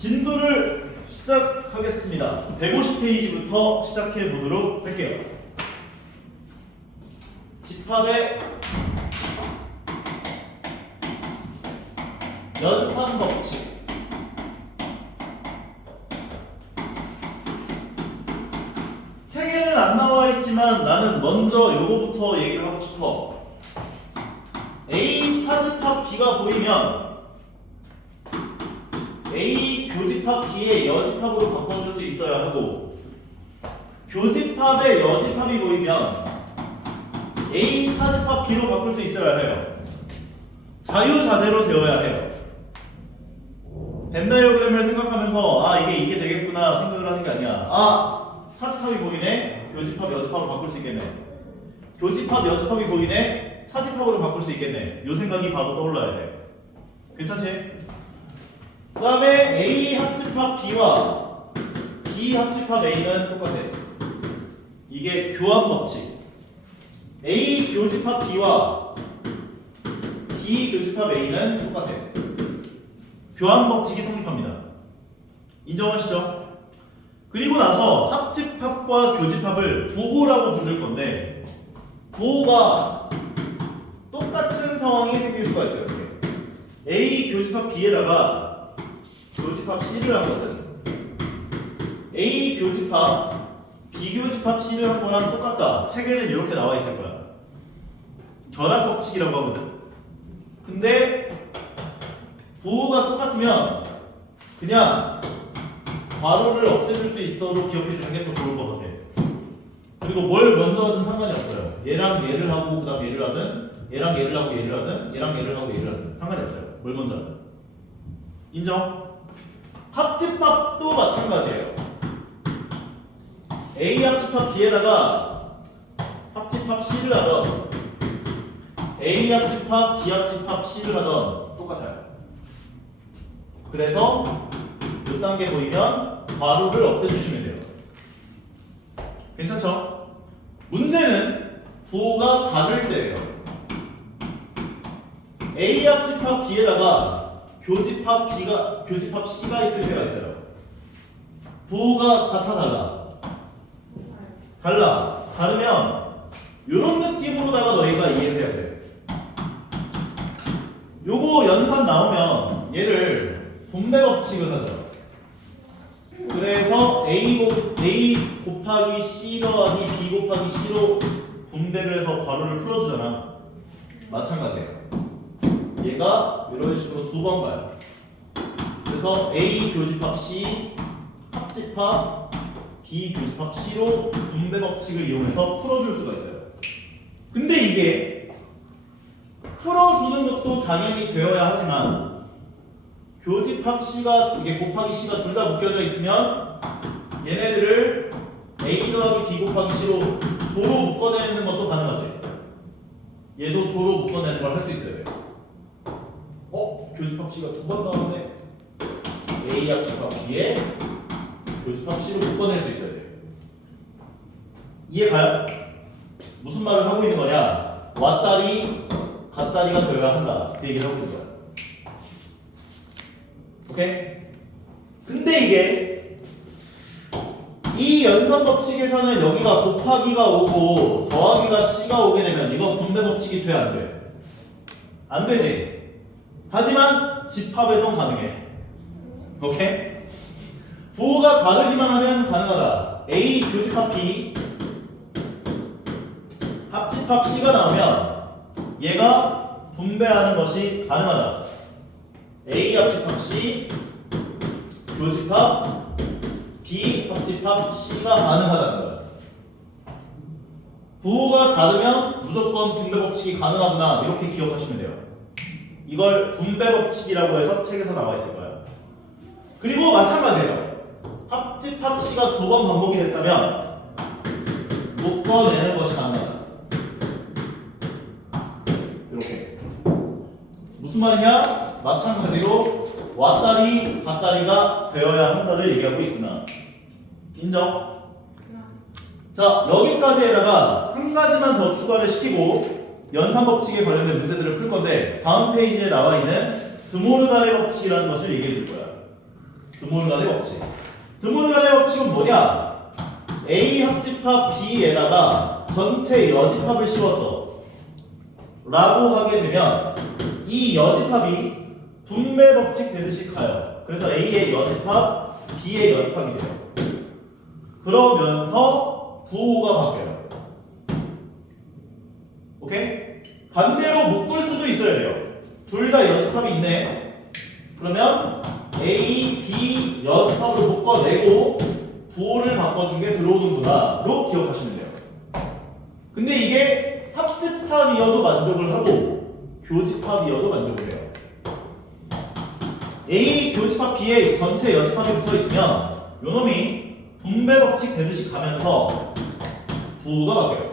진도를 시작하겠습니다. 150페이지부터 시작해 보도록 할게요. 집합의 연산 법칙. 책에는 안 나와 있지만 나는 먼저 요거부터 얘기를 하고 싶어. A 차집합 B가 보이면 A 교집합 B의 여집합으로 바꿔줄 수 있어야 하고, 교집합의 여집합이 보이면 A 차집합 B로 바꿀 수 있어야 해요. 자유자재로 되어야 해요. 벤다이어그램을 생각하면서 이게 되겠구나 생각을 하는 게 아니야. 차집합이 보이네. 교집합 여집합으로 바꿀 수 있겠네. 교집합 여집합이 보이네. 차집합으로 바꿀 수 있겠네. 요 생각이 바로 떠올라야 돼. 괜찮지? 그 다음에 A 합집합 B와 B 합집합 A는 똑같아. 이게 교환 법칙. A 교집합 B와 B 교집합 A는 똑같아. 교환 법칙이 성립합니다. 인정하시죠? 그리고 나서 합집합과 교집합을 부호라고 부를 건데, 부호가 똑같은 상황이 생길 수가 있어요. 이렇게. A 교집합 B에다가 교집합 C를 한 것은 A 교집합 B 교집합 C를 한 거랑 똑같다. 책에는 이렇게 나와 있을 거야. 결합 법칙이라고 하거든. 근데 부호가 똑같으면 그냥 괄호를 없애줄 수 있어로 기억해 주는 게 더 좋을 것 같아. 그리고 뭘 먼저 하든 상관이 없어요. 얘랑 얘를 하고 그 다음 얘를 하든, 얘랑 얘를 하고 얘를 하든, 얘랑 얘를 하고 얘를 하든 상관이 없어요. 뭘 먼저 하든. 인정? 합집합도 마찬가지예요. A 합집합 B에다가 합집합 C를 하던, A 합집합 B 합집합 C를 하던 똑같아요. 그래서 이 단계 보이면 괄호를 없애주시면 돼요. 괜찮죠? 문제는 부호가 다를 때예요. A 합집합 B에다가 교집합 C가 있을 때가 있어요. 부호가 같아 달라. 다르면 이런 느낌으로다가 너희가 이해를 해야 돼. 요거 연산 나오면 얘를 분배 법칙을 하죠. 그래서 A 곱하기 C 더하기 B 곱하기 C로 분배를 해서 괄호를 풀어주잖아. 마찬가지예요. 얘가 이런 식으로 두 번 가요. 그래서 A 교집합 C 합집합 B 교집합 C로 분배 법칙을 이용해서 풀어줄 수가 있어요. 근데 이게 풀어주는 것도 당연히 되어야 하지만, 교집합 C가 이게 곱하기 C가 둘 다 묶여져 있으면 얘네들을 A 더하기 B 곱하기 C로 도로 묶어내는 것도 가능하지. 얘도 도로 묶어내는 걸 할 수 있어야 돼요. 교집합 C가 두 번 나오네. A 합집합 B에 교집합 C로 묶어낼 수 있어야 돼요. 이해가요? 무슨 말을 하고 있는 거냐? 왔다리 갔다리가 되어야 한다. 그 얘기를 하고 있는 거야. 오케이? 근데 이게 이 연산 법칙에서는 여기가 곱하기가 오고 더하기가 C가 오게 되면 이거 분배 법칙이 돼, 안 돼? 안 되지. 하지만 집합에선 가능해. 오케이? 부호가 다르기만 하면 가능하다. A 교집합 B 합집합 C가 나오면 얘가 분배하는 것이 가능하다. A 합집합 C 교집합 B 합집합 C가 가능하다는 거야. 부호가 다르면 무조건 분배 법칙이 가능하구나, 이렇게 기억하시면 돼요. 이걸 분배 법칙이라고 해서 책에서 나와 있을 거야. 그리고 마찬가지예요. 합집합 C가 두 번 반복이 됐다면 묶어내는 것이 가능하다. 이렇게. 무슨 말이냐? 마찬가지로 왔다리 갔다리가 되어야 한다를 얘기하고 있구나. 인정? 자, 여기까지에다가 한 가지만 더 추가를 시키고 연산 법칙에 관련된 문제들을 풀 건데, 다음 페이지에 나와 있는 드모르간의 법칙이라는 것을 얘기해 줄 거야. 드모르간의 법칙. 드모르간의 법칙은 뭐냐? A 합집합 B에다가 전체 여집합을 씌웠어 라고 하게 되면 이 여집합이 분배 법칙 되듯이 가요. 그래서 A의 여집합 B의 여집합이 돼요. 그러면서 부호가 바뀌어요. 오케이? 반대로 묶을 수도 있어야 돼요. 둘 다 여집합이 있네. 그러면 A, B 여집합으로 묶어내고 부호를 바꿔준 게 들어오는구나 로 기억하시면 돼요. 근데 이게 합집합이어도 만족을 하고 교집합이어도 만족을 해요. A 교집합 B에 전체 여집합이 붙어있으면 요놈이 분배 법칙 되듯이 가면서 부호가 바뀌어요.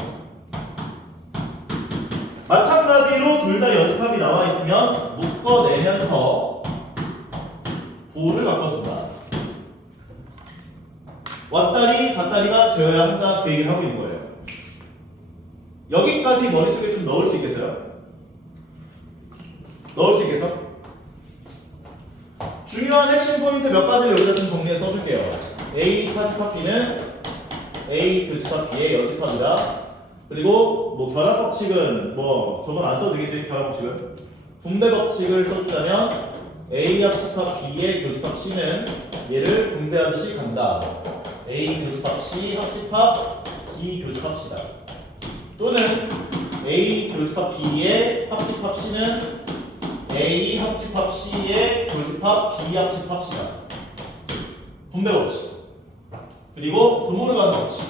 마찬가지로 둘 다 여집합이 나와 있으면 묶어내면서 부호를 바꿔준다. 왔다리 갔다리가 되어야 한다 그 얘기를 하고 있는 거예요. 여기까지 머릿속에 좀 넣을 수 있겠어요? 넣을 수 있겠어? 중요한 핵심 포인트 몇 가지를 여기다 좀 정리해 써줄게요. A 차집합 B는 A 교집합 B의 여집합이다. 그리고 뭐 결합 법칙은 뭐 저건 안 써도 되겠지. 결합 법칙은 분배 법칙을 써주자면 A 합집합 B의 교집합 C는 얘를 분배하듯이 간다. A 교집합 C 합집합 B 교집합 C다. 또는 A 교집합 B의 합집합 C는 A 합집합 C의 교집합 B 합집합 C다. 분배 법칙. 그리고 드모르간 법칙.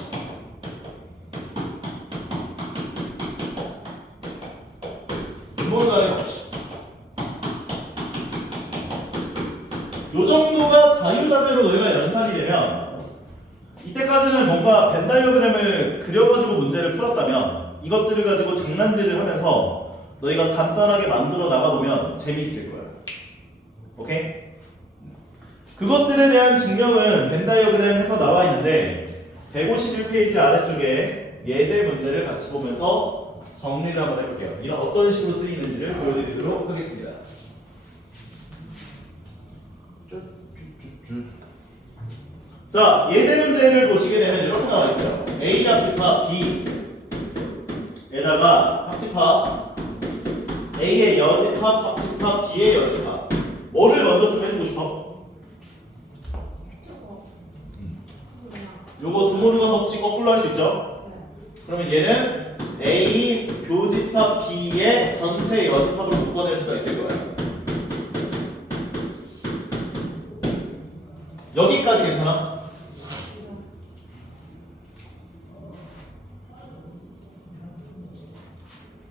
드모르간의 법칙. 요 정도가 자유자재로 너희가 연산이 되면 이때까지는 뭔가 벤 다이어그램을 그려가지고 문제를 풀었다면 이것들을 가지고 장난질을 하면서 너희가 간단하게 만들어 나가보면 재미있을 거야. 오케이? 그것들에 대한 증명은 벤 다이어그램에서 나와 있는데 151페이지 아래쪽에 예제 문제를 같이 보면서 정리를 한번 해볼게요. 이런 어떤 식으로 쓰이는지를 보여드리도록 하겠습니다. 자, 예제 문제를 보시게 되면 이렇게 나와 있어요. A 합집합 B에다가 합집합 A의 여집합 합집합 B의 여집합. 뭐를 먼저 좀 해주고 싶어? 요거 드모르간 법칙 거꾸로 할 수 있죠? 그러면 얘는 A 교집합 B의 전체 여집합을 묶어낼 수가 있을 거예요. 여기까지 괜찮아?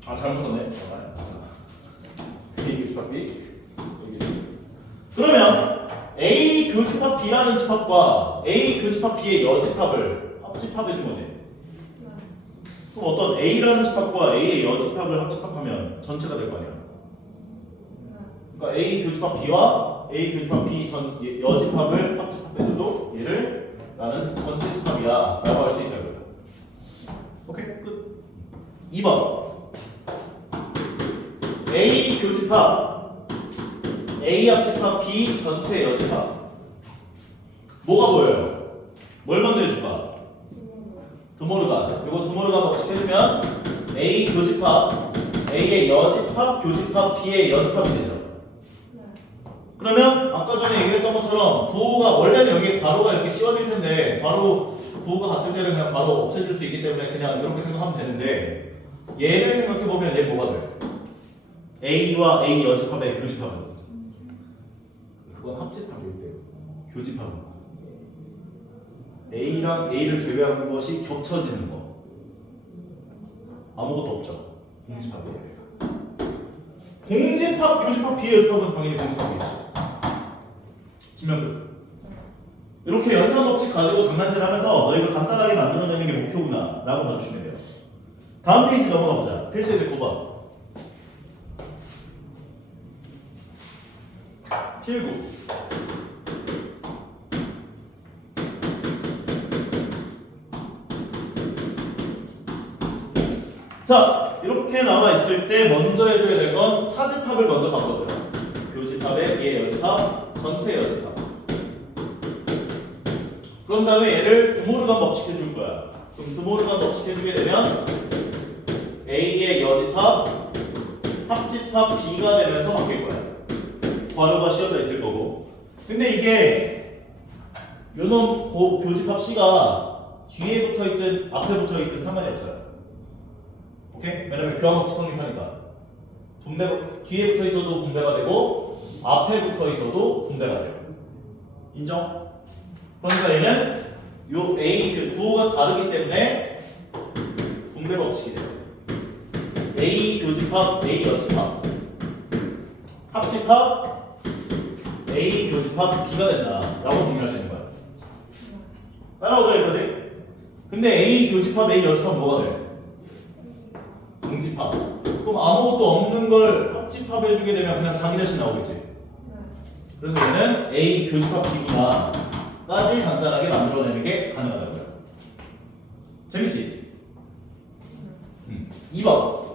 아 잘못 썼네. A 교집합 B. 그러면 A 교집합 B라는 집합과 A 교집합 B의 여집합을 합집합해 준 거지. 그럼 어떤 A라는 집합과 A의 여집합을 합집합하면 전체가 될 거 아니야. 그러니까 A 교집합 B와 A 교집합 B 전 여집합을 합집합해줘도 얘를 나는 전체 집합이야 라고 할 수 있다. 오케이 끝. 2번 A 교집합 A 합집합 B 전체 여집합. 뭐가 보여요? 뭘 먼저 해줄까? 드모르간. 이거 드모르간 법칙 해주면 A 교집합 A의 여집합 교집합 B의 여집합이 되죠. 그러면 아까 전에 얘기했던 것처럼 부호가 원래는 여기 괄호가 이렇게 씌워질 텐데 괄호 부호가 같을 때는 그냥 괄호 없애줄 수 있기 때문에 그냥 이렇게 생각하면 되는데 얘를 생각해보면 얘 뭐가 돼? A와 A 여집합의 교집합은 그건 합집합일 때요. 교집합은 A랑 A를 제외한 것이 겹쳐지는 거 아무것도 없죠. 공집합이에요. 공집합, 교집합, 비여집합은 당연히 공집합이겠죠. 증명 끝. 이렇게 연산 법칙 가지고 장난질하면서 너희가 간단하게 만들어내는 게 목표구나 라고 봐주시면 돼요. 다음 페이지 넘어가 보자. 필수예제 9번. 필구. 자, 이렇게 나와 있을 때 먼저 해줘야 될 건 차집합을 먼저 바꿔줘요. 교집합의 얘 여집합, 전체 여집합. 그런 다음에 얘를 드모르간 법칙 해줄 거야. 그럼 드모르간 법칙 해주게 되면 A의 여집합, 합집합 B가 되면서 바뀔 거야. 괄호가 씌워져 있을 거고. 근데 이게 요놈 교집합 C가 뒤에 붙어 있든 앞에 붙어 있든 상관이 없어요. 오케이? 왜냐면 교환 법칙 성립하니까. 뒤에 붙어 있어도 분배가 되고 앞에 붙어 있어도 분배가 돼요. 인정? 그러니까 얘는 요 A 구호가 다르기 때문에 분배 법칙이 돼요. A 교집합 A 여집합 합집합 A 교집합 B가 된다라고 정리할 수 있는 거야. 따라오죠 여기까지? 근데 A 교집합 A 여집합 뭐가 돼? 등집합. 그럼 아무것도 없는 걸 합집합해주게 되면 그냥 자기 자신 나오겠지. 그래서 얘는 A 교집합 B구나 까지 간단하게 만들어내는 게 가능하다고요. 재밌지? 2번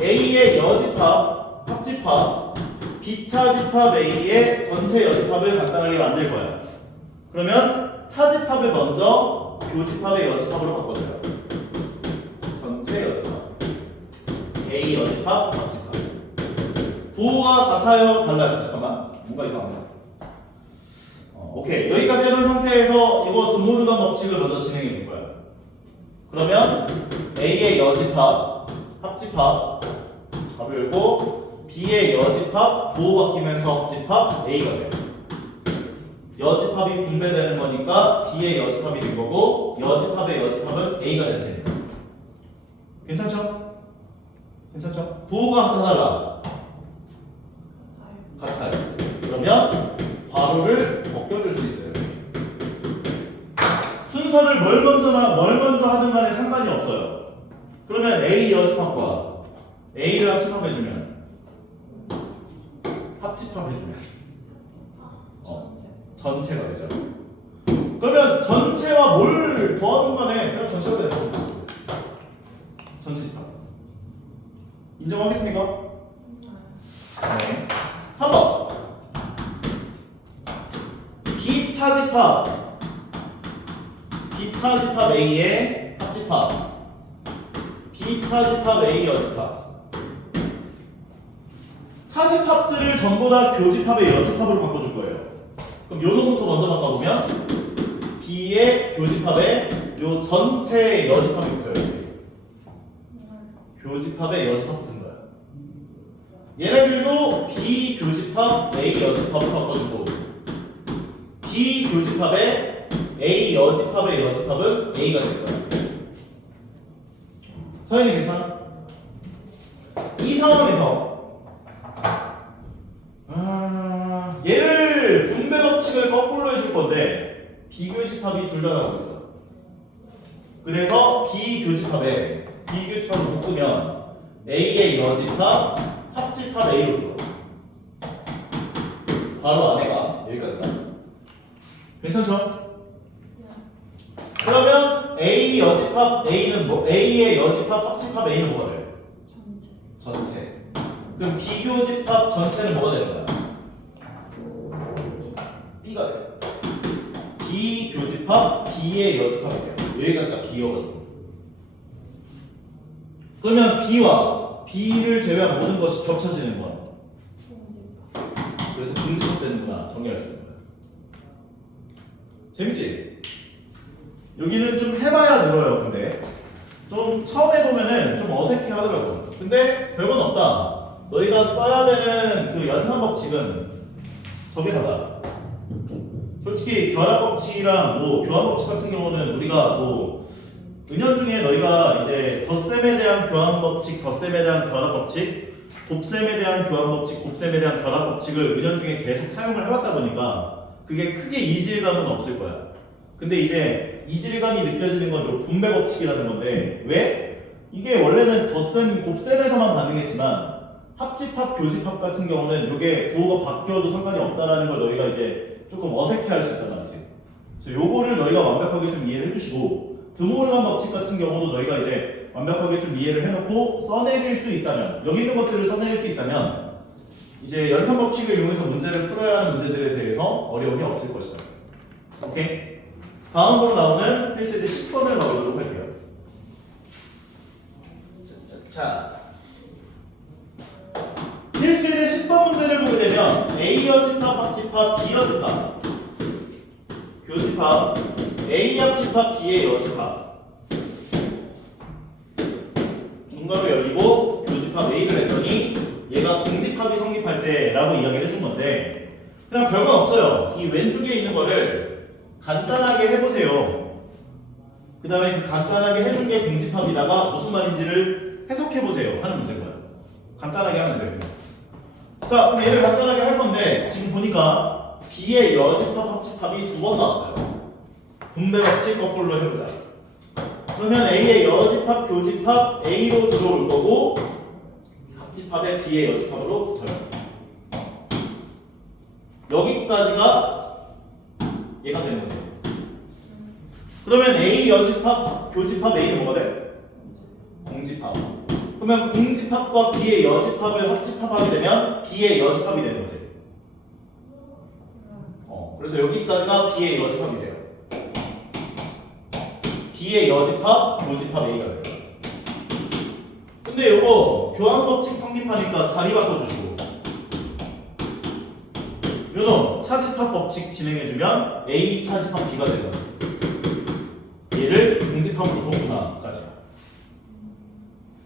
A의 여집합, 합집합, B차집합 A의 전체 여집합을 간단하게 만들 거야. 그러면 차집합을 먼저 교집합의 여집합으로 바꿔줘요. 전체 여집합 A 여집합, 합집합. 부호가 같아요? 달라요? 잠깐만 뭔가 이상하네. 오케이 여기까지 해놓은 상태에서 이거 드모르간 법칙을 먼저 진행해 줄 거야. 그러면 A의 여집합, 합집합 답을 열고 B의 여집합 부호 바뀌면서 합집합 A가 돼요. 여집합이 분배되는 거니까 B의 여집합이 된 거고 여집합의 여집합은 A가 될 테니까. 괜찮죠? 괜찮죠? 부호가 하나 달라. 같아요. 그러면 괄호를 벗겨줄 수 있어요. 순서를 뭘 먼저 하든 간에 상관이 없어요. 그러면 A 여집합과 A를 합집합해주면 전체가 되죠. 그러면 전체와 뭘 더하든 간에 그냥 전체가 되는 거예요. 전체 집합. 인정하겠습니까? 네. 3번 B차집합 A의 합집합 B차집합 A 여집합. 차집합들을 전부 다 교집합의 여집합으로 바꿔줄 거예요. 그럼 요 놈부터 먼저 바꿔보면 B의 교집합에 요 전체의 여집합이 붙어요. 교집합의 여집합 붙은 거야. 얘네들도 B 교집합 A 여집합으로 바꿔주고 B 교집합의 A 여집합의 여집합은 A가 될 거야. 서현이 괜찮아? 이 상황에서 얘를 분배 법칙을 거꾸로 해줄 건데 비교집합이 둘 다 나오고 있어. 그래서 비교집합을 묶으면 A의 여집합, 합집합 A로 들어. 괄호 안에가 여기까지가. 괜찮죠? 그러면 A 여집합 A는 뭐? A의 여집합, 합집합 A는 뭐가 돼요? 전체. 그럼 비교집합 전체는 뭐가 되는 거야? B가 돼요. B교집합 B의 여집합이 돼요. 여기까지가 B여가지고. 그러면 B와 B를 제외한 모든 것이 겹쳐지는 거야. 그래서 분집합 되는구나 정리할 수 있는 거야. 재밌지? 여기는 좀 해봐야 늘어요. 근데 좀 처음 해보면은 좀 어색해 하더라고. 근데 별건 없다. 너희가 써야 되는 그 연산 법칙은 저게 다다. 솔직히 결합 법칙이랑 뭐 교환 법칙 같은 경우는 우리가 뭐 은연중에 너희가 이제 덧셈에 대한 교환 법칙, 덧셈에 대한 결합 법칙, 곱셈에 대한 교환 법칙, 곱셈에 대한 결합 법칙을 은연중에 계속 사용을 해왔다 보니까 그게 크게 이질감은 없을 거야. 근데 이제 이질감이 느껴지는 건 요 분배 법칙이라는 건데 왜? 이게 원래는 덧셈, 곱셈에서만 가능했지만 합집합, 교집합 같은 경우는 이게 부호가 바뀌어도 상관이 없다라는 걸 너희가 이제 조금 어색해할 수 있단 말이지. 그래서 요거를 너희가 완벽하게 좀 이해를 해주시고 드모르간 법칙 같은 경우도 너희가 이제 완벽하게 좀 이해를 해놓고 써내릴 수 있다면 여기 있는 것들을 써내릴 수 있다면 이제 연산 법칙을 이용해서 문제를 풀어야 하는 문제들에 대해서 어려움이 없을 것이다. 오케이? 다음으로 나오는 필수의 10번을 가보도록 할게요. 자. 필수의 10번 문제를 보게 되면 A 여집합, 합집합, B 여집합, 교집합, A 합집합, B의 여집합, 중괄호 열리고 교집합 A를 했더니 얘가 공집합이 성립할 때라고 이야기를 해준 건데 그냥 별건 없어요. 이 왼쪽에 있는 거를 간단하게 해보세요. 그 다음에 그 간단하게 해준 게 공집합이다가 무슨 말인지를 해석해보세요 하는 문제고요. 간단하게 하면 돼요. 자, 그럼 얘를 간단하게 할 건데 지금 보니까 B의 여집합, 합집합이 2번 나왔어요. 분배 법칙 거꾸로 해보자. 그러면 A의 여집합, 교집합 A로 들어올 거고 합집합에 B의 여집합으로 붙어요. 여기까지가 얘가 되는 거죠. 그러면 A 여집합, 교집합 A는 뭐가 돼? 공집합. 그러면 공집합과 B의 여집합을 합집합하게 되면 B의 여집합이 되는 거지. 그래서 여기까지가 B의 여집합이 돼요. B의 여집합, 교집합 A가 돼요. 근데 이거 교환법칙 성립하니까 자리 바꿔주시고 요놈 차집합 법칙 진행해주면 A 차집합 B가 되는 거지. 얘를 공집합으로 줬구나까지.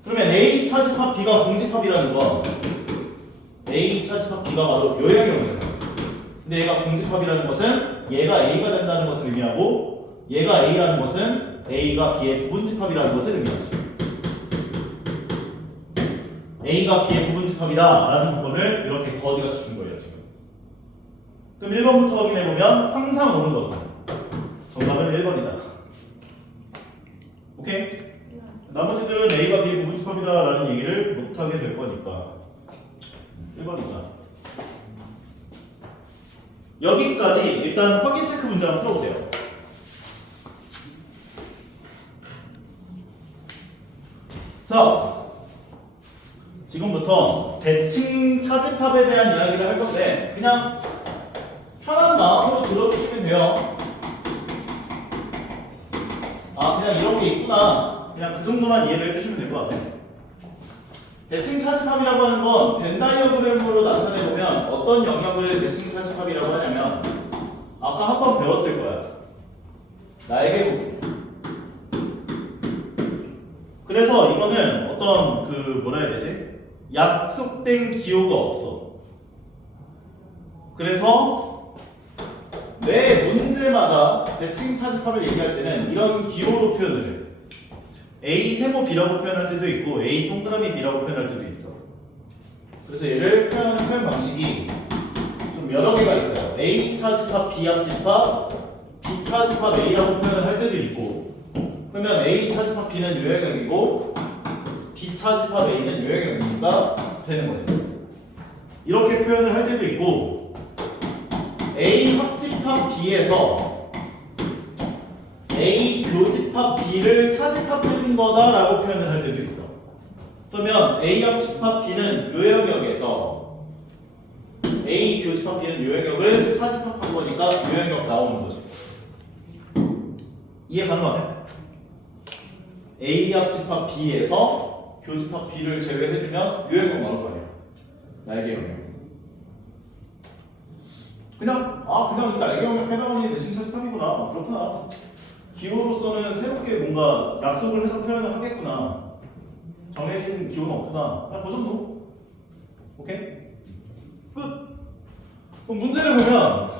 그러면 A 차집합 B가 공집합이라는 건 A 차집합 B가 바로 요형형이잖아. 근데 얘가 공집합이라는 것은 얘가 A가 된다는 것을 의미하고 얘가 A라는 것은 A가 B의 부분집합이라는 것을 의미하지. A가 B의 부분집합이다 라는 조건을 이렇게 거지같이 준 거예요 지금. 그럼 1번부터 확인해보면 항상 오는 것은 정답은 1번이다. 오케이? 나머지들은 A가 B의 부분집합이다 라는 얘기를 못하게 될 거니까 1번이다. 여기까지 일단 확인 체크 문제 한번 풀어보세요. 자, 지금부터 대칭 차집합에 대한 이야기를 할 건데 그냥 편한 마음으로 들어주시면 돼요. 아, 그냥 이런 게 있구나. 그냥 그 정도만 이해를 해주시면 될 것 같아요. 대칭 차집합이라고 하는 건 벤 다이어그램으로 나타내보면 어떤 영역을 대칭 차집합이라고 하냐면 아까 한 번 배웠을 거야. 날개 부분. 그래서 이거는 어떤 그 뭐라 해야 되지? 약속된 기호가 없어. 그래서 매 문제마다 대칭 차집합을 얘기할 때는 이런 기호로 표현을 해. A 세모 B라고 표현할 때도 있고 A 동그라미 B라고 표현할 때도 있어. 그래서 얘를 표현하는 표현 방식이 좀 여러 개가 있어요. A 차집합 B 합집합 B 차집합 A라고 표현을 할 때도 있고 그러면 A 차집합 B는 요형형이고 B 차집합 A는 요형형이니까 되는 거죠. 이렇게 표현을 할 때도 있고 A 합집합 B에서 A 교집합 B를 차집합해 준 거다라고 표현을 할 때도 있어. 그러면 A 합집합 B는 요형역에서 A 교집합 B는 요형역을 차집합한 거니까 요형역 나오는 거지. 이해 가는 거 같아? A 합집합 B에서 교집합 B를 제외해주면 요형역 나올 거 아니야. 날개형역. 그냥 이 날개형역 해당하는 게 대칭 차집합이구나. 그렇구나. 기호로서는 새롭게 뭔가 약속을 해서 표현을 하겠구나. 정해진 기호는 없구나. 그냥 그 정도. 오케이? 끝. 그럼 문제를 보면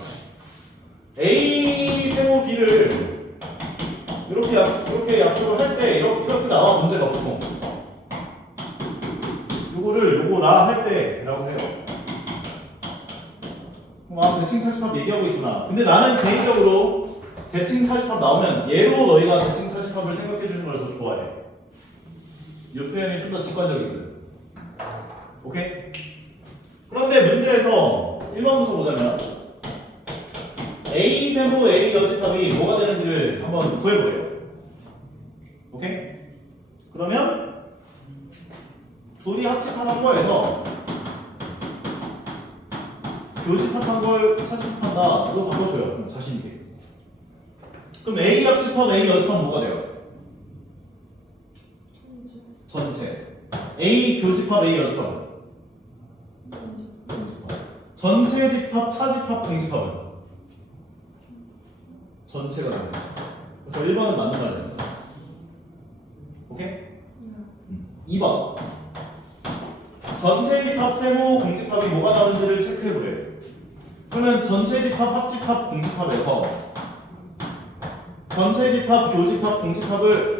A 세모 B를 이렇게 약속을 할 때 이렇게 나와 문제가 보통. 요거라 할 때라고 해요. 대칭 차집합 얘기하고 있구나. 근데 나는 개인적으로 대칭 차집합 나오면 얘로 너희가 대칭 차집합을 생각해 주는 걸 더 좋아해. 이 표현이 좀 더 직관적이거든. 오케이? 그런데 문제에서 1번부터 보자면 A 세모 A 여집합이 뭐가 되는지를 한번 구해보래요. 오케이? 그러면 둘이 합집합한 거에서 교집합한 걸 차집합한다. 이거 바꿔줘요. 자신있게. 그럼 A 합집합 A 여집합 뭐가 돼요? 전체. A 교집합 A 여집합은? 전체 집합 차집합 공집합은? 전체가 되는 거지. 그래서 1번은 맞는 말이야. 오케이? 2번. 전체 집합 세모 공집합이 뭐가 나오는지를 체크해보래. 그러면 전체 집합 합집합 공집합에서 전체 집합 교집합 공집합을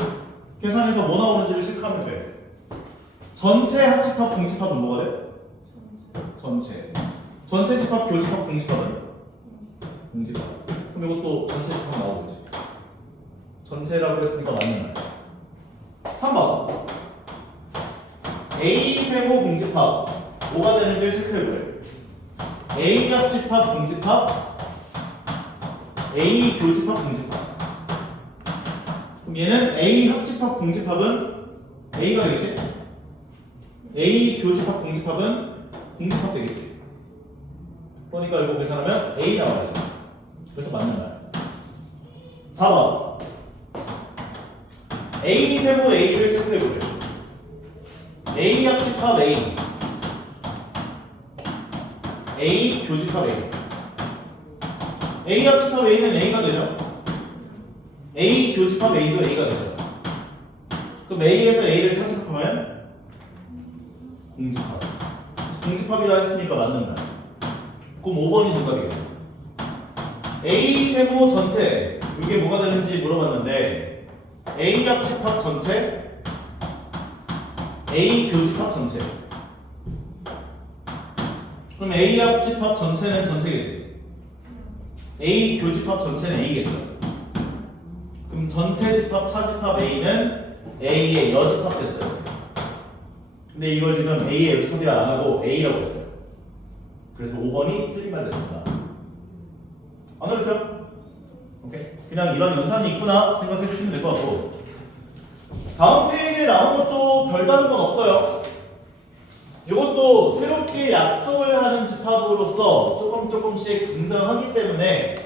계산해서 뭐 나오는지를 체크하면 돼. 전체 합집합 공집합은 뭐가 돼? 전체. 전체 집합 교집합 공집합은? 공집합. 그럼 이것도 전체 집합 나오겠지. 전체라고 했으니까 맞는 말. 3번. A 세모 공집합 뭐가 되는지를 체크해보래. A 합집합 공집합 A 교집합 공집합. 그럼 얘는 A 합집합 공집합은 A가 되겠지? A 교집합 공집합은 공집합 되겠지? 그러니까 이거 계산하면 A 나와야죠. 그래서 맞는 말. 4번. A 세모 A를 체크해보래. A 합집합 A A 교집합 A A 합집합 A는 A가 되죠. A 교집합 A도 A가 되죠. 그럼 A에서 A를 차집하면 공집합. 공집합이라 했으니까 맞는 말. 그럼 5번이 정답이겠죠. A 세모 전체 이게 뭐가 되는지 물어봤는데 A 합집합 전체 A 교집합 전체. 그럼 A 합집합 전체는 전체겠지. A 교집합 전체는 A겠죠. 그럼 전체 집합 차집합 A는 A의 여집합 됐어요. 근데 이걸 지금 A의 여집합이라 안 하고 A라고 했어요. 그래서 5번이 틀린 말 됩니다. 안 어렵죠? 오케이. 그냥 이런 연산이 있구나 생각해 주시면 될 것 같고, 다음 페이지에 나온 것도 별다른 건 없어요. 이것도 새롭게 약속을 하는 집합으로서 조금씩 등장하기 때문에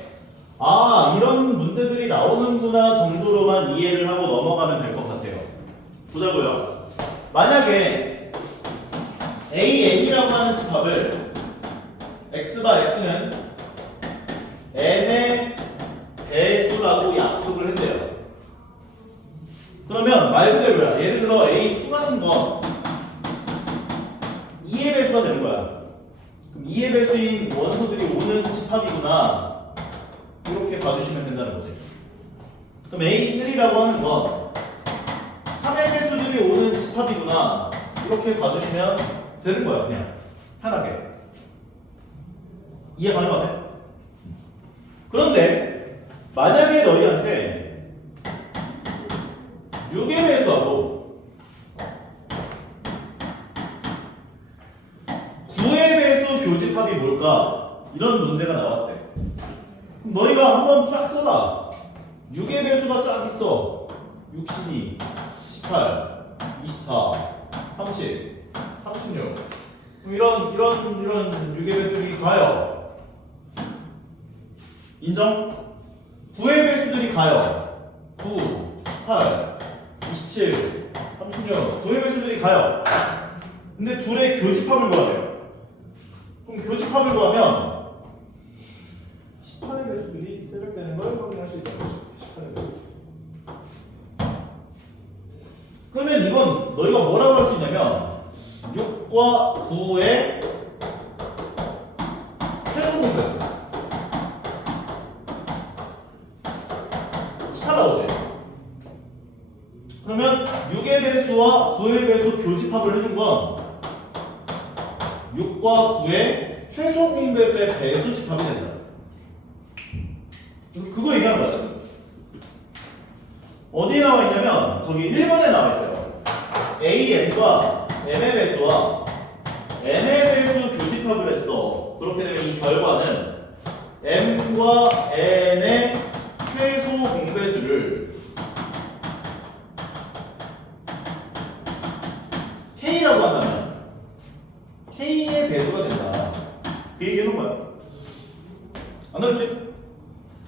아 이런 문제들이 나오는구나 정도로만 이해를 하고 넘어가면 될 것 같아요. 보자고요. 만약에 AN이라고 하는 집합을 x바 x는 n의 배수라고 약속을 했대요. 그러면 말 그대로야. 예를 들어 A2 같은 건 2의 배수가 되는 거야. 그럼 2의 배수인 원소들이 오는 집합이구나. 이렇게 봐주시면 된다는 거지. 그럼 A3라고 하는 건 3의 배수들이 오는 집합이구나. 이렇게 봐주시면 되는 거야. 그냥 편하게. 이해 가능하네? 그런데 만약에 너희한테 6의 배수하고 9의 배수 교집합이 뭘까? 이런 문제가 나왔대. 그럼 너희가 한번 쫙 써봐. 6의 배수가 쫙 있어. 62, 18, 24, 30, 36. 이런 6의 배수들이 가요. 인정? 9의 배수들이 가요. 9, 8, 27, 36. 9의 배수들이 가요. 근데 둘의 교집합을 구해야 돼요. 그럼 교집합을 구하면 18의 배수들이 셀렉되는 걸 확인할 수 있다는 거죠. 18의 배수. 그러면 이건 너희가 뭐라고 할 수 있냐면 6과 9의 최소 공배수. 18 나오지? 그러면 6의 배수와 9의 배수 교집합을 해준 건 6과 9의 최소 공배수의 배수 집합이 된다. 그래서 그거 얘기하는 거야 지금. 어디에 나와 있냐면 저기 1번에 나와 있어요. AN과 M의 배수와 N의 배수 교집합을 했어. 그렇게 되면 이 결과는 M과 N의 최소 공배수를 K라고 한다면 K의 배수가 된다. 그 얘기 해놓은 거야. 안 어렵지?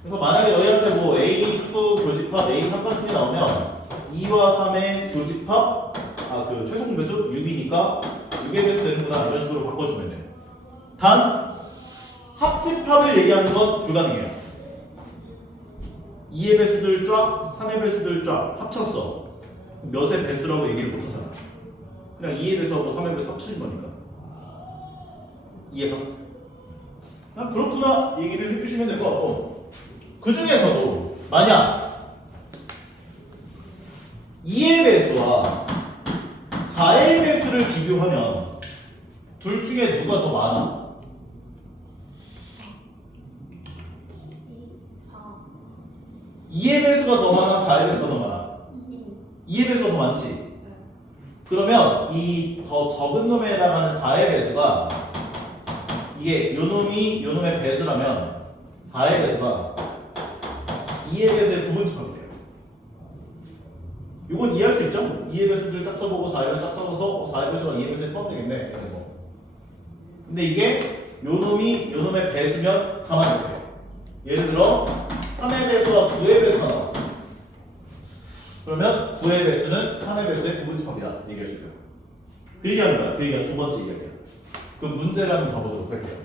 그래서 만약에 너희한테 뭐 A2 교집합 A 삼각형이 나오면 2와 3의 교집합 그 최소 배수 6이니까 6의 배수 되는구나 이런 식으로 바꿔주면 돼. 단 합집합을 얘기하는 건 불가능해요. 2의 배수들 쫙 3의 배수들 쫙 합쳤어. 몇의 배수라고 얘기를 못하잖아. 그냥 2의 배수하고 3의 배수 합쳐진 거니까. 이해가? 그렇구나 얘기를 해주시면 될 것 같고, 그 중에서도 만약 2의 배수와 4의 배수를 비교하면 둘 중에 누가 더 많아? 2의 배수가 더 많아? 4의 배수가 더 많아? 2의 배수가 더 많지? 그러면 이 더 적은 놈에 해당하는 4의 배수가 이게 요놈이 요놈의 배수라면 4의 배수가 2의 배수의 부분집합이 돼요. 이건 이해할 수 있죠? 2의 배수들 짝 써보고 4의 배수 짝 써서 4의 배수가 2의 배수에 포함되겠네. 근데 이게 요놈이 요놈의 배수면 가만히 있어요. 예를 들어 3의 배수와 9의 배수가 나왔어. 그러면 9의 배수는 3의 배수의 부분집합이다 얘기할 수 있어요. 그 얘기하는 거야. 그 얘기가 두 번째 이야기야. 그 문제를 한번 봐보도록 할게요.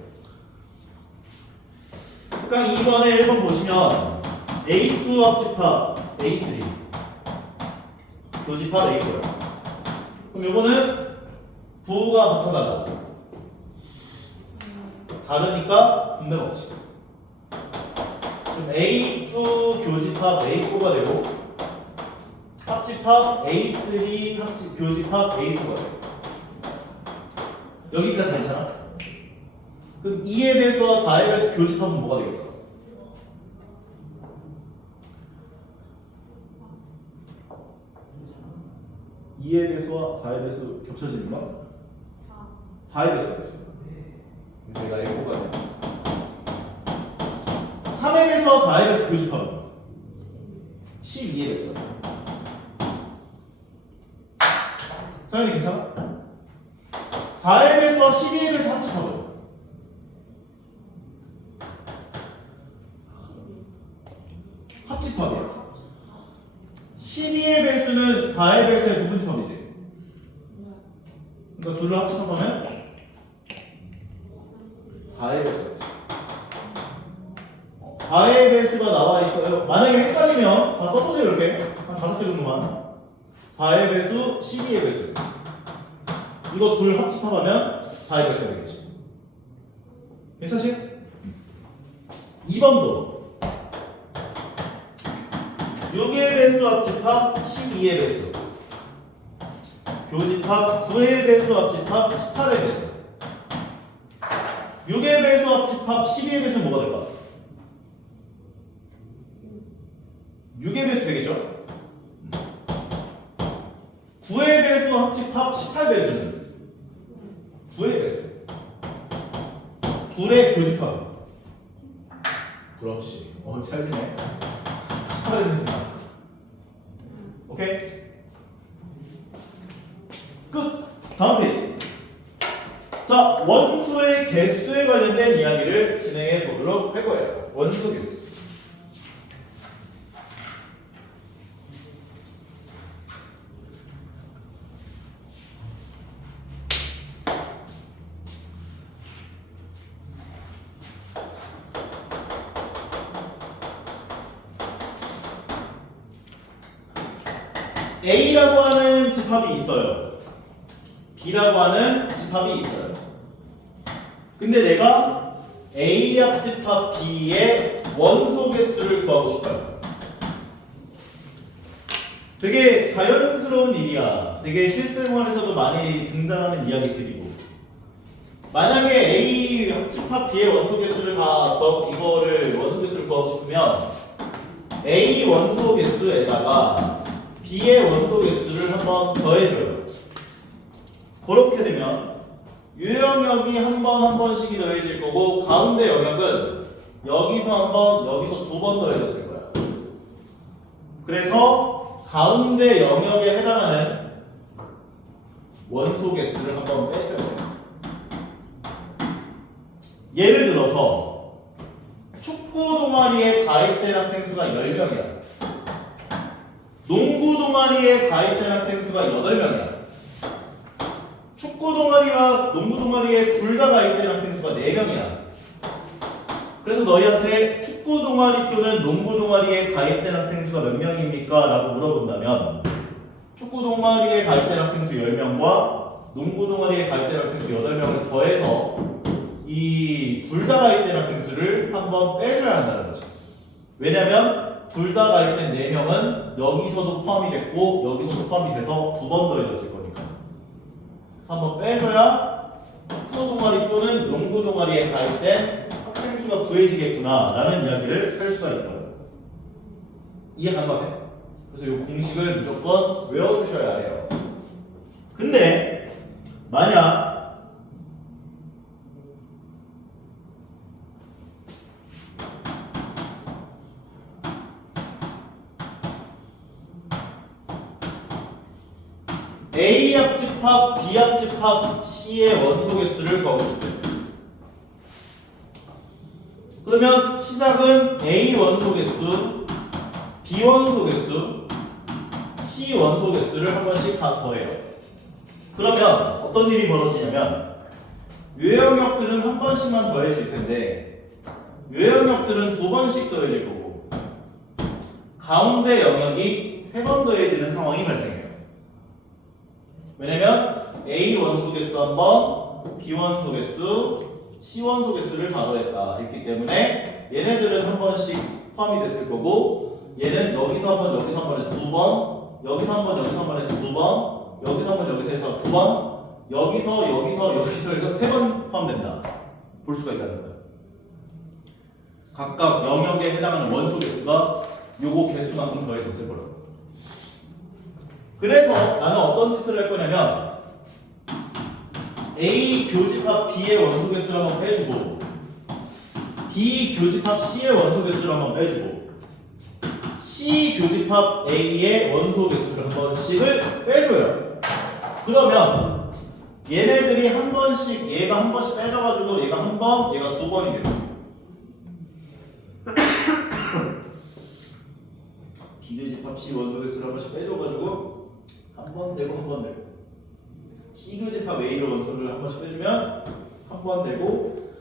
그러니까 2번에 1번 보시면 A2 합집합 A3 교집합 A4예요. 그럼 요거는 부호가 같아달라. 다르니까 분배 법칙. 그럼 A2 교집합 A4가 되고 합집합 A3 교집합 A4가 돼요. 여기까지 괜찮아? 그럼 2의 배수와 4의 배수 교집합은 뭐가 되겠어? (2의 배수와 4의 배수 겹쳐지는 거? 4의 배수가 되지. 그래서 얘가 A4가 돼. 3의 배수와 4의 배수 교집합은 12의 배수가 돼. 사연이 괜찮아? 4의 배수와 12의 배수 합집합은 12의 배수는 4의 배수의 부분집합이지. 그러니까 둘을 합집합하면 4의 배수가 되지. 4의 배수가 나와 있어요. 만약에 헷갈리면 다 써보세요. 이렇게 한 5개 정도만. 4의 배수, 12의 배수. 이거 둘 합집합하면 4의 배수가 되겠지. 괜찮지? 2번도 6의 배수 합집합 12의 배수 교집합 9의 배수 합집합 18의 배수 6의 배수 합집합 12의 배수는 뭐가 될까? 6의 배수 되겠죠? 9의 배수 합집합 18배수는 9의 배수 둘의 교집합 그렇지 잘 지내 18의 배수다 오케이? 끝! 다음 페이지 자 원소의 개수에 관련된 이야기를 진행해 보도록 할 거예요. 원소 개수 A라고 하는 집합이 있어요. B라고 하는 집합이 있어요. 근데 내가 A 합집합 B의 원소 개수를 구하고 싶어요. 되게 자연스러운 일이야. 되게 실생활에서도 많이 등장하는 이야기들이고. 만약에 A 합집합 B의 원소 개수를 이거를 원소 개수를 구하고 싶으면 A 원소 개수에다가 B의 원소 개수를 한번 더해줘요. 그렇게 되면 유영역이 한 번씩이 더해질 거고 가운데 영역은 여기서 한 번, 여기서 2번 더해졌을 거야. 그래서 가운데 영역에 해당하는 원소 개수를 한번 빼줘야 돼요. 예를 들어서 축구 동아리에 가입 가입된 학생 수가 10명이야. 농구 동아리에 가입된 학생 수가 8명이야. 축구 동아리와 농구 동아리에 둘 다 가입된 학생 수가 4명이야. 그래서 너희한테 축구 동아리 또는 농구 동아리에 가입된 학생 수가 몇 명입니까? 라고 물어본다면 축구 동아리에 가입된 학생 수 10명과 농구 동아리에 가입된 학생 수 8명을 더해서 이 둘 다 가입된 학생 수를 한번 빼줘야 한다는 거지. 왜냐면 둘 다 가입된 4명은 여기서도 포함이 됐고 여기서도 포함이 돼서 두 번 더해졌을 거니까. 그래서 한번 빼줘야 축구 동아리 또는 농구 동아리에 가입된 학생 수가 구해지겠구나 라는 이야기를 할 수가 있거든. 이해 가는 것 같아? 그래서 이 공식을 무조건 외워주셔야 해요. 근데 만약 A 합집합, B 합집합, C의 원소 개수를 구하고 싶어요. 그러면 시작은 A 원소 개수, B 원소 개수, C 원소 개수를 한 번씩 다 더해요. 그러면 어떤 일이 벌어지냐면 유형역들은 한 번씩만 더해질 텐데 유형역들은 두 번씩 더해질 거고 가운데 영역이 세 번 더해지는 상황이 발생해요. 왜냐면 A 원소 개수 한 번, B 원소 개수, C 원소 개수를 다 더했다 했기 때문에 얘네들은 한 번씩 포함이 됐을 거고 얘는 여기서 한 번, 여기서 한 번 해서 두 번, 여기서 한 번, 여기서 한 번 해서 두 번, 여기서 한 번, 여기서 해서 두 번, 여기서 해서 세 번 포함된다 볼 수가 있다는 거예요. 각각 영역에 해당하는 원소 개수가 요거 개수만큼 더해졌을 거라고. 그래서 나는 어떤 짓을 할 거냐면 A 교집합 B의 원소 개수를 한번 빼주고 B 교집합 C의 원소 개수를 한번 빼주고 C 교집합 A의 원소 개수를 한 번씩을 빼줘요. 그러면 얘네들이 한 번씩 얘가 한 번씩 빼져가지고 얘가 한 번, 얘가 두 번이 돼요. B 교집합 C 원소 개수를 한 번씩 빼줘가지고 한 번 되고 한 번 되고 C 교집합 A로 원소를 한 번씩 빼주면 한 번 되고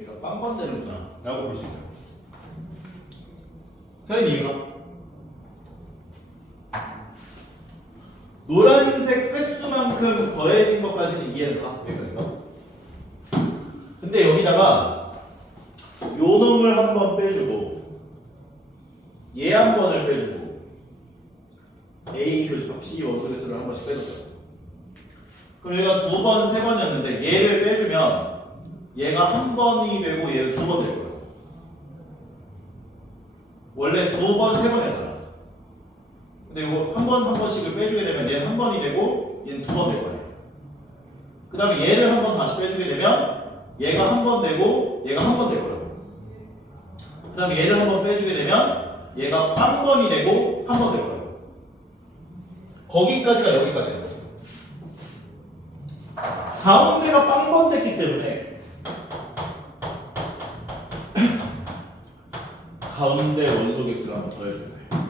얘가 빵번 되는구나 라고 볼 수 있다. 서인 이유가 노란색 횟수만큼 더해진 것까지는 이해는 가. 여기까지가. 근데 여기다가 요 놈을 한 번 빼주고 얘 한 번을 빼주고 A 교집합 C 원소 개수를 한 번씩 빼줬어요. 그럼 얘가 두 번, 세 번이었는데 얘를 빼주면 얘가 한 번이 되고 얘를 두 번 될 거예요. 원래 두 번, 세 번이었잖아. 근데 이거 한 번, 한 번씩을 빼주게 되면 얘는 한 번이 되고 얘는 두 번 될 거예요. 그 다음에 얘를 한 번 다시 빼주게 되면 얘가 한 번 되고 얘가 한 번 될 거라고. 그 다음에 얘를 한 번 빼주게 되면 얘가 한 번이 되고 한 번 될 거예요. 거기까지가 여기까지인 거죠. 가운데가 빵번 됐기 때문에 가운데 원소 개수를 한번 더해주면 돼요.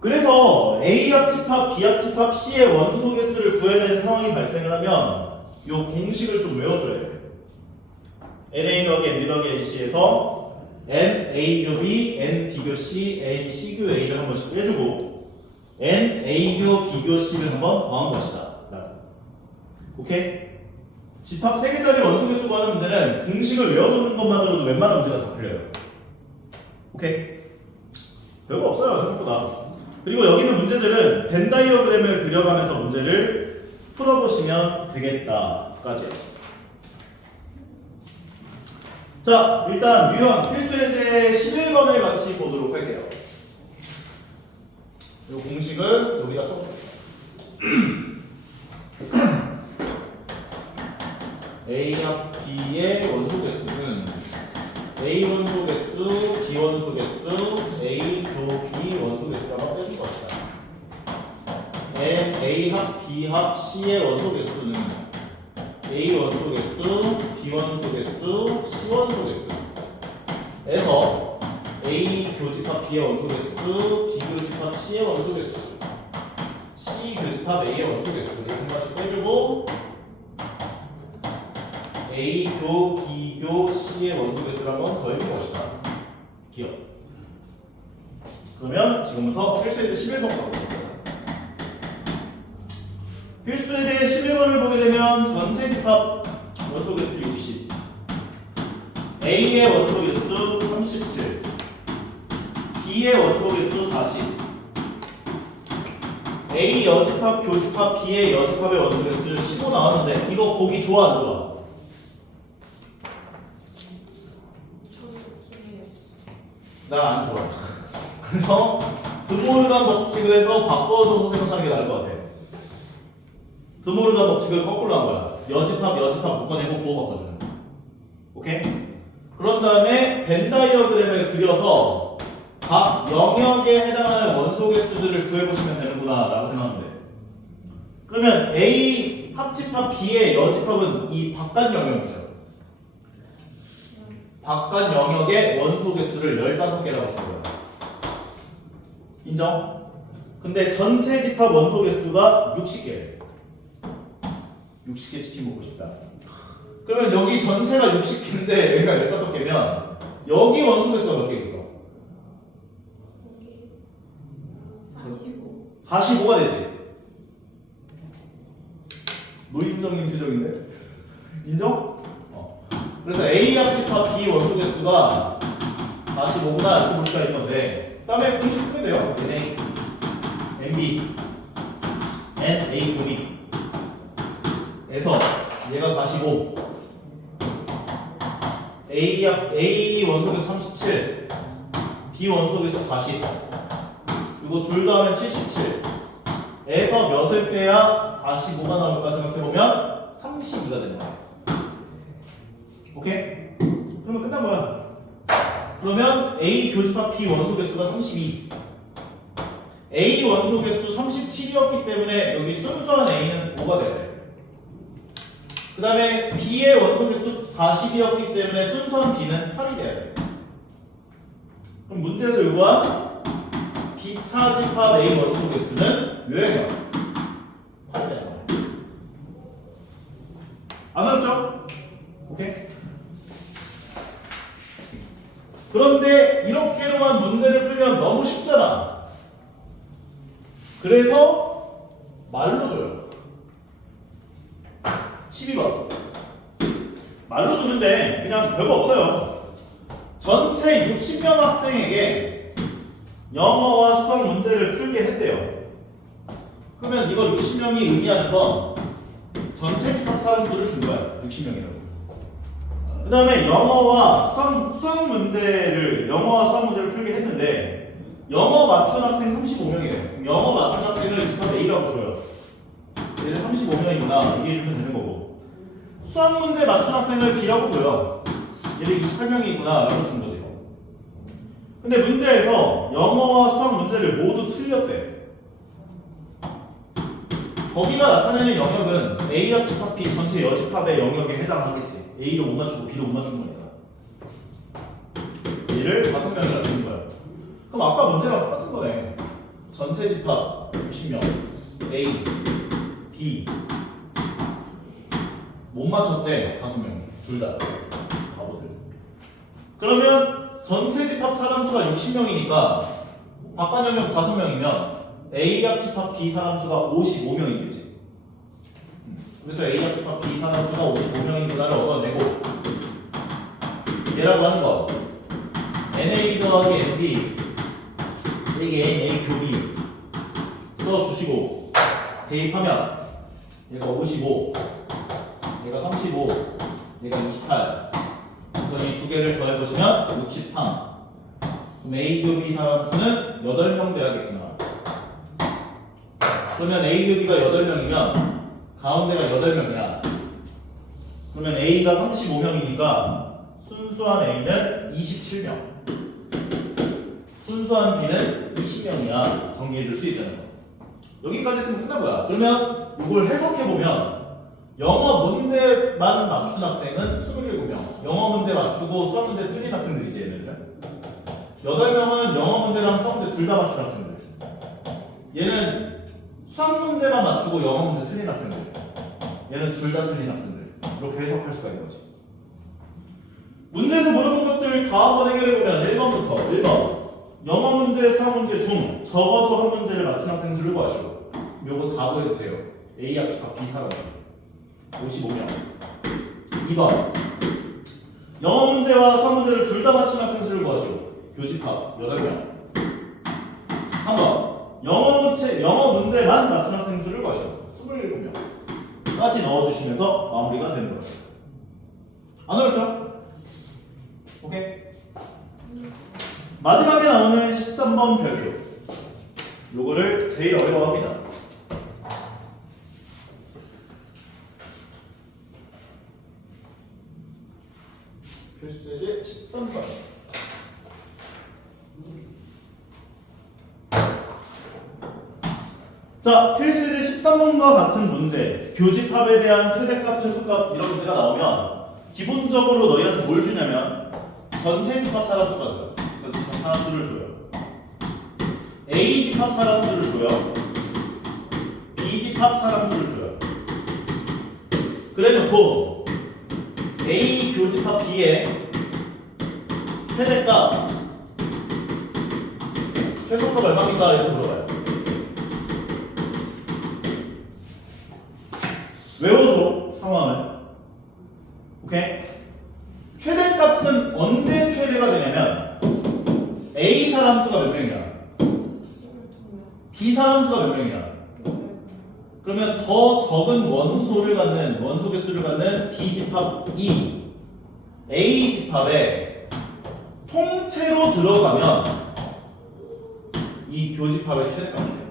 그래서 A 합집합, B 합집합, C의 원소 개수를 구해야 되는 상황이 발생을 하면 이 공식을 좀 외워줘야 돼요. NA 더하기 NB 더하기 NC에서 N A교 B, N B교 C, N C교 A를 한 번씩 빼주고 N A교 B교 C를 한번 더한 것이다. 오케이? 집합 3개짜리 원소 개수 구하는 문제는 공식을 외워두는 것만으로도 웬만한 문제가 다 풀려요. 오케이? 별거 없어요 생각보다. 그리고 여기 있는 문제들은 벤 다이어그램을 그려가면서 문제를 풀어보시면 되겠다까지. 자, 일단 유형 필수예제 11번을 같이 보도록 할게요. 이 공식은 우리가 써줄게요. A 합 B의 원소 개수는 A 원소 개수, B 원소 개수, A 교 B 원소 개수라고 빼줄 것이다. N A 합 B 합 C의 원소 개수는 A 원소 개수, B 원소 개수, C 원소 개수 에서 A 교집합 B의 원소개수, B 교집합 C의 원소개수, C 교집합 A의 원소개수 이렇게 한 번씩 빼주고 A 교, B 교, C의 원소개수를 한번 더해줄 것이다. 기억. 그러면 지금부터 필수에 대해 11번 가보겠습니다. 필수에 대해 11번을 보게 되면 전체 집합 원소개수 60, A의 원소개수 37, B의 원소개수 40, A 여집합, 교집합, B의 여집합의 원소개수 15 나왔는데 이거 보기 좋아 안 좋아? 나 안 좋아. 그래서 드모르간 법칙을 해서 바꿔줘서 생각하는 게 나을 것 같아. 드모르간 법칙을 거꾸로 한 거야. 여집합, 묶어내고 부호 바꿔주는. 오케이? 그런 다음에 벤 다이어그램을 그려서 각 영역에 해당하는 원소 개수들을 구해보시면 되는구나 라고 생각하면 돼. 그러면 A 합집합 B의 여집합은 이 바깥 영역이죠. 바깥 영역의 원소 개수를 15개라고 준 거야. 인정? 근데 전체 집합 원소 개수가 60개. 60개 치킨 먹고 싶다. 그러면 여기 전체가 60개인데 여기가 15개면 여기 원소 개수가 몇 개 있어? 45가 되지. 노인정인 표정인데? 인정? 그래서 A 합집합 B 원소 개수가 45구나 이렇게 볼 수가 있는 건데 다음에 공식 쓰면 돼요. NA, NB, NA 곱이 에서 얘가 45, A 원소 개수 37, B 원소 개수 40 그리고 둘 다 하면 77 에서 몇을 빼야 45가 나올까 생각해보면 32가 되는 거야. 오케이? 그러면 끝난 거야. 그러면 A 교집합 B 원소 개수가 32, A 원소 개수 37이었기 때문에 여기 순수한 A는 5가 돼야 돼. 그 다음에 B의 원소 개수 40이었기 때문에 순수한 B는 8이 돼야 돼. 그럼 문제에서 요구한 B차 집합 A 원소 개수는 요형이야. 8이 되는 거야. 안 어렵죠? 오케이? 그런데 이렇게로만 문제를 풀면 너무 쉽잖아. 그래서 말로 줘요. 12번 말로 주는데 그냥 별거 없어요. 전체 60명 학생에게 영어와 수학 문제를 풀게 했대요. 그러면 이거 60명이 의미하는 건 전체 집합 사람들을 준 거야. 60명이라고. 그 다음에 영어와 수학 문제를 풀게 했는데 영어 맞춘 학생 35명이래. 영어 맞춘 학생을 집합 A라고 줘요. 얘는 35명이구나 얘기해주면 되는 거고, 수학 문제 맞춘 학생을 B라고 줘요. 얘는 28명이구나 라고 준 거지. 근데 문제에서 영어와 수학 문제를 모두 틀렸대. 거기가 나타내는 영역은 A 여집합 B 전체 여집합의 영역에 해당하겠지. A도 못 맞추고 B도 못 맞춘 거니까. 얘를 5명이라 주는 거야. 그럼 아까 문제랑 똑같은 거네. 전체 집합 60명 A, B 못 맞췄대. 5명 둘 다 바보들. 그러면 전체 집합 사람 수가 60명이니까 바깥 영역 5명이면 A 합집합 B 사람 수가 55명이겠지. 그래서 A 합집합 B 사람 수가 55명이구나를 얻어내고 얘라고 하는 거 NA 더하기 NB 여기 NA 교비 써주시고 대입하면 얘가 55, 얘가 35, 얘가 28. 그래서 이 두 개를 더해보시면 63. 그럼 A 교비 사람 수는 8명 돼야겠구나. 그러면 A 교비가 8명이면 가운데가 8명이야. 그러면 A가 35명이니까 순수한 A는 27명, 순수한 B는 20명이야. 정리해줄 수 있다는 거. 여기까지 했으면 끝난 거야. 그러면 이걸 해석해보면 영어 문제만 맞춘 학생은 27명, 영어 문제 맞추고 수학 문제 틀린 학생들이지 얘네들은. 둘 다 맞춘 학생들. 얘는 수학 문제만 맞추고 영어 문제 틀린 학생들. 얘는 둘 다 틀린 학생들. 이렇게 해석할 수가 있는 거지. 문제에서 물어본 것들 다 한번 해결해보면 1번부터 1번 영어 문제, 수학 문제 중 적어도 한 문제를 맞춘 학생 수를 구하시고 요거 다 구해주세요. A 합집합 B 사람수 55명. 2번 영어 문제와 수학 문제를 둘 다 맞춘 학생 수를 구하시고 교집합 8명. 3번 영어 문제만 맞춘 학생 수를 구하시고 27명까지 넣어주시면서 마무리가 되는 거예요. 안 어렵죠? 오케이. 마지막에 나오는 13번 별표. 요거를 제일 어려워합니다. 필수제 13번. 자, 필수제 13번과 같은 문제, 교집합에 대한 최대값, 최소값 이런 문제가 나오면 기본적으로 너희한테 뭘 주냐면 전체 집합 사람수가 줘요. 전체 집합 사람수를 줘요. A 집합 사람수를 줘요. B 집합 사람수를 줘요. 그래놓고 A 교집합 B의 최대값, 최소값 얼마입니까? 이렇게 물어봐요. 외워줘 상황을. 오케이? 최대값은 언제 최대가 되냐면 A 사람수가 몇 명이야? B 사람수가 몇 명이야? 그러면 더 적은 원소를 갖는 원소 개수를 갖는 B 집합 E A 집합에 통째로 들어가면 이 교집합의 최대값이에요.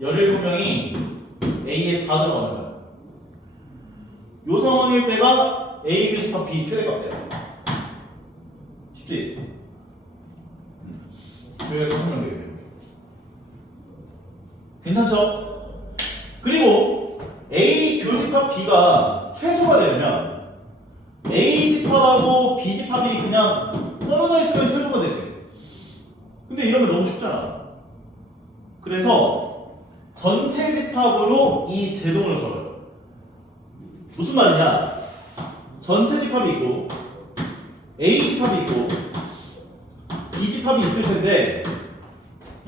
17명이 A에 다 들어가는 거야. 요 상황일 때가 A 교집합 B 최대값 돼요. 쉽지? 왜 5명 되겠네. 괜찮죠? 그리고 A 교집합 B가 최소가 되려면 A 집합하고 B 집합이 그냥 떨어져 있으면 최소가 되지. 근데 이러면 너무 쉽잖아. 그래서 전체 집합으로 이 제동을 걸어요. 무슨 말이냐? 전체 집합이 있고 A 집합이 있고 B 집합이 있을 텐데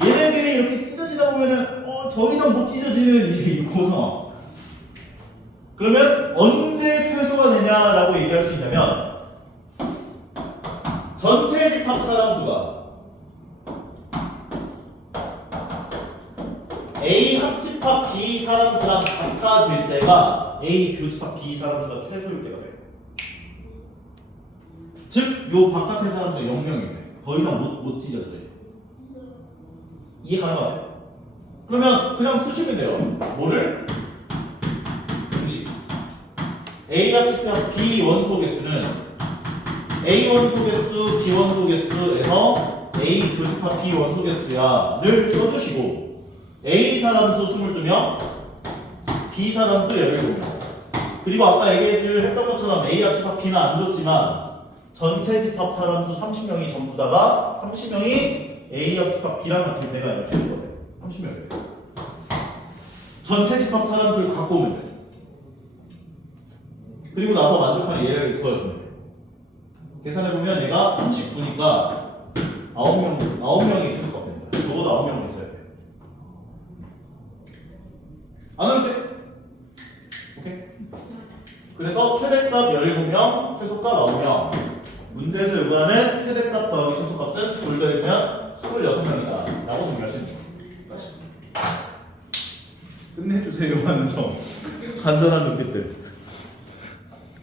얘네들이 이렇게 찢어지다 보면은 더 이상 못 찢어지는 이 상황. 그러면 언제 최소가 되냐라고 얘기할 수 있냐면 전체 집합 사람수가 A 합집합 B 사람수랑 같아질 때가 A 교집합 B 사람수가 최소일 때가 돼요. 즉, 요 바깥의 사람수가 0명일 때 더 이상 못 찢어져요. 이해 가능하세요? 그러면 그냥 쓰시면 돼요. 뭐를? 공식. A 합집합 B 원소 개수는 A 원소 개수, B 원소 개수에서 A 교집합 B 원소 개수야를 써주시고 A 사람수 22명, B 사람수 17명. 그리고 아까 얘기를 했던 것처럼 A 합집합 B는 안 줬지만 전체 집합 사람수 30명이 전부 다가 30명이 A 합집합 B랑 같을 때가 최소가 돼. 30명이에요. 전체 집합 사람수를 갖고 오면 돼. 그리고 나서 만족하는 얘를 구해주면 돼. 계산해보면 얘가 39니까 9명이 최소가 됩니다. 적어도 9명은 있어야 돼. 안 어렵지? 오케이? 그래서 최대값 17명, 최소값 9명. 문제에서 요구하는 최대값 더하기 최소값은 둘 더해주면 26명이다 라고 정리할 수 있는 거죠. 끝내주세요 하는 점 간절한 눈빛들.